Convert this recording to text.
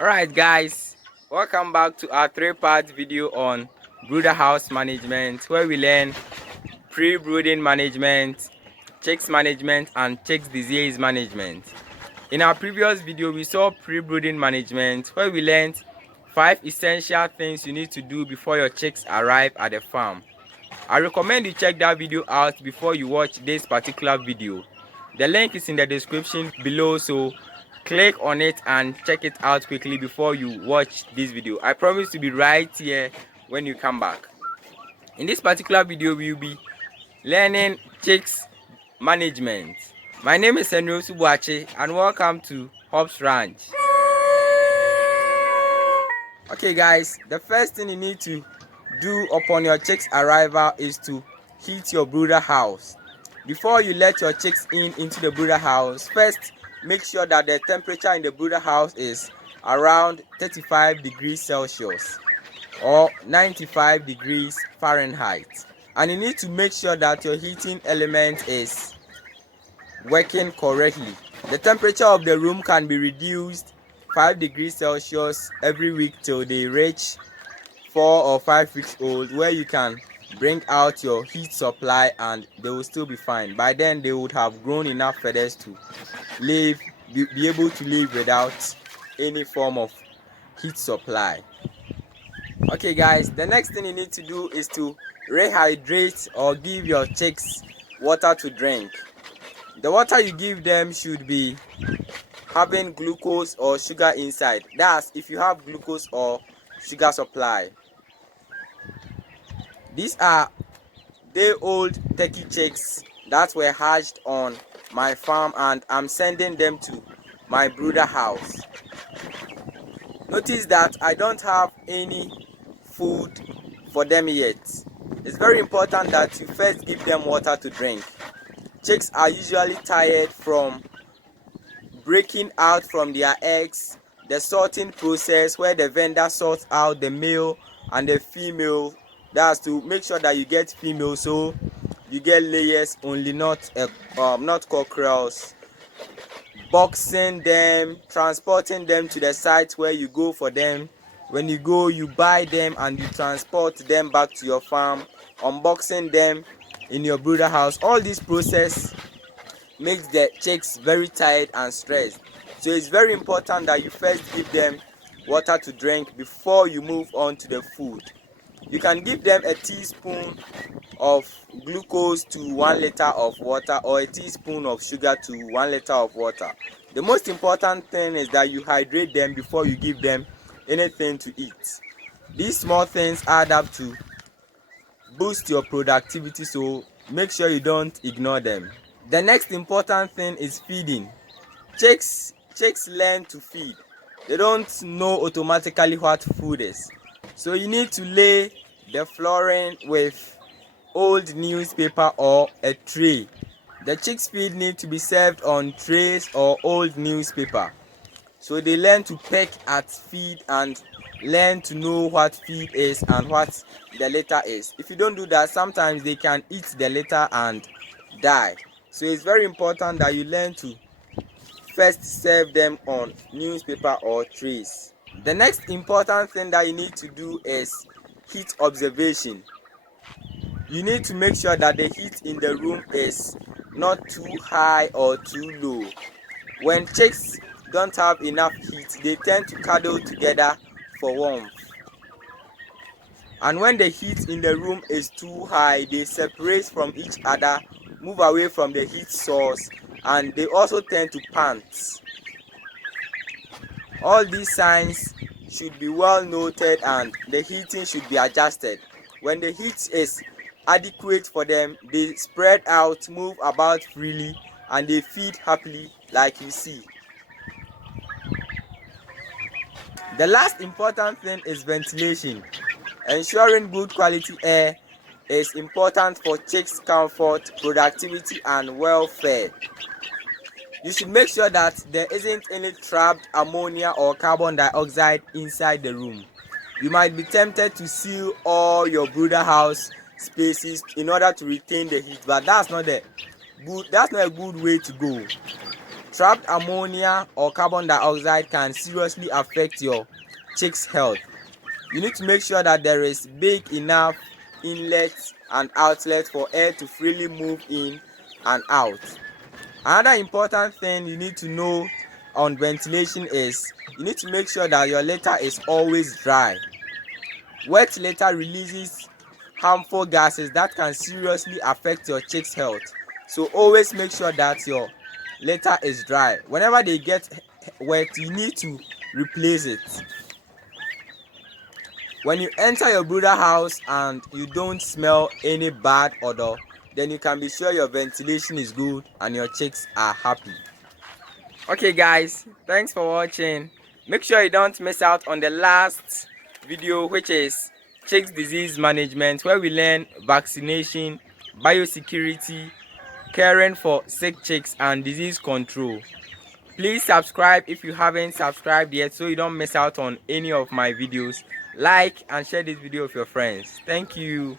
Alright guys, welcome back to our 3-part video on brooder house management, where we learn pre-brooding management, chicks management and chicks disease management. In our previous video we saw pre-brooding management, where we learned 5 essential things you need to do before your chicks arrive at the farm. I recommend you check that video out before you watch this particular video. The link is in the description below, so click on it and check it out quickly before you watch this video. I promise to be right here when you come back. In this particular video we will be learning chicks management. My name is Henry Subuachi and welcome to Hobbs Ranch. Okay guys, the first thing you need to do upon your chicks arrival is to heat your brooder house. Before you let your chicks into the brooder house, first make sure that the temperature in the brooder house is around 35 degrees Celsius or 95 degrees Fahrenheit. And you need to make sure that your heating element is working correctly. The temperature of the room can be reduced 5 degrees Celsius every week till they reach 4 or 5 weeks old, where you can bring out your heat supply and they will still be fine. By then they would have grown enough feathers to be able to live without any form of heat supply. Okay guys, the next thing you need to do is to rehydrate or give your chicks water to drink. The water you give them should be having glucose or sugar inside. That's if you have glucose or sugar supply. These are day-old turkey chicks that were hatched on my farm and I'm sending them to my brooder house. Notice that I don't have any food for them yet. It's very important that you first give them water to drink. Chicks are usually tired from breaking out from their eggs, the sorting process where the vendor sorts out the male and the female. That's to make sure that you get female, so you get layers only, not cockerels. Boxing them, transporting them to the site where you go for them. When you go, you buy them and you transport them back to your farm, unboxing them in your brooder house. All this process makes the chicks very tired and stressed. So it's very important that you first give them water to drink before you move on to the food. You can give them a teaspoon of glucose to 1 liter of water or a teaspoon of sugar to 1 liter of water. The most important thing is that you hydrate them before you give them anything to eat. These small things add up to boost your productivity, so make sure you don't ignore them. The next important thing is feeding. Chicks learn to feed. They don't know automatically what food is. So you need to lay the flooring with old newspaper or a tray. The chicks' feed need to be served on trays or old newspaper. So they learn to peck at feed and learn to know what feed is and what the litter is. If you don't do that, sometimes they can eat the litter and die. So it's very important that you learn to first serve them on newspaper or trays. The next important thing that you need to do is heat observation. You need to make sure that the heat in the room is not too high or too low. When chicks don't have enough heat, they tend to cuddle together for warmth. And when the heat in the room is too high, they separate from each other, move away from the heat source, and they also tend to pant. All these signs should be well noted and the heating should be adjusted. When the heat is adequate for them, they spread out, move about freely, and they feed happily like you see. The last important thing is ventilation. Ensuring good quality air is important for chicks' comfort, productivity, and welfare. You should make sure that there isn't any trapped ammonia or carbon dioxide inside the room. You might be tempted to seal all your brooder house spaces in order to retain the heat, but that's not a good way to go. Trapped ammonia or carbon dioxide can seriously affect your chicks' health. You need to make sure that there is big enough inlet and outlet for air to freely move in and out. Another important thing you need to know on ventilation is you need to make sure that your litter is always dry. Wet litter releases harmful gases that can seriously affect your chicks' health. So always make sure that your litter is dry. Whenever they get wet, you need to replace it. When you enter your brooder house and you don't smell any bad odor, then you can be sure your ventilation is good and your chicks are happy. Okay guys, thanks for watching. Make sure you don't miss out on the last video, which is chicks disease management, where we learn vaccination, biosecurity, caring for sick chicks and disease control. Please subscribe if you haven't subscribed yet so you don't miss out on any of my videos. Like and share this video with your friends. Thank you.